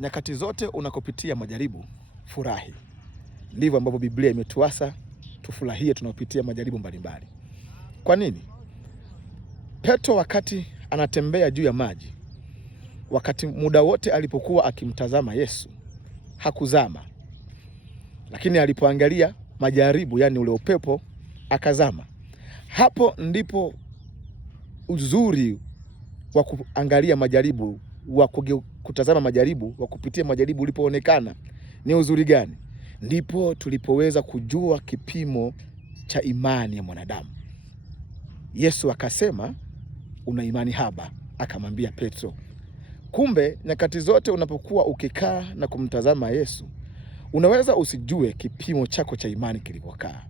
Nyakati zote unakopitia majaribu, furahi. Ndivyo ambavyo Biblia imetuasa tufurahie tunapopitia majaribu mbalimbali. Kwa nini? Petro wakati anatembea juu ya maji, wakati muda wote alipokuwa akimtazama Yesu, hakuzama. Lakini alipoangalia majaribu, yani ule upepo, akazama. Hapo ndipo uzuri wa kuangalia majaribu, wa kutazama majaribu, wa kupitia majaribu ulipoonekana. Ni uzuri gani? Ndipo tulipoweza kujua kipimo cha imani ya mwanadamu. Yesu akasema, una imani haba, akamwambia Petro. Kumbe nyakati zote unapokuwa ukikaa na kumtazama Yesu, unaweza usijue kipimo chako cha imani kilivyokaa.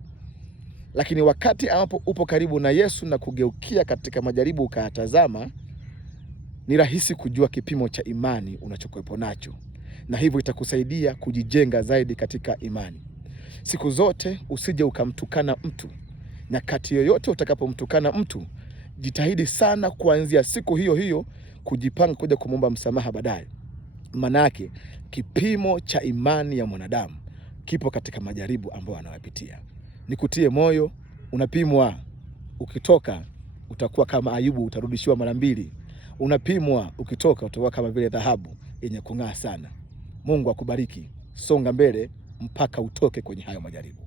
Lakini wakati ambapo upo karibu na Yesu na kugeukia katika majaribu ukayatazama, ni rahisi kujua kipimo cha imani unachokuwepo nacho, na hivyo itakusaidia kujijenga zaidi katika imani. Siku zote usije ukamtukana mtu. Nyakati yoyote utakapomtukana mtu, jitahidi sana kuanzia siku hiyo hiyo kujipanga kuja kumwomba msamaha baadaye. Manake kipimo cha imani ya mwanadamu kipo katika majaribu ambayo anayapitia. Nikutie moyo, unapimwa. Ukitoka utakuwa kama Ayubu, utarudishiwa mara 2. Unapimwa, ukitoka utakuwa kama vile dhahabu yenye kung'aa sana. Mungu akubariki. Songa mbele mpaka utoke kwenye hayo majaribu.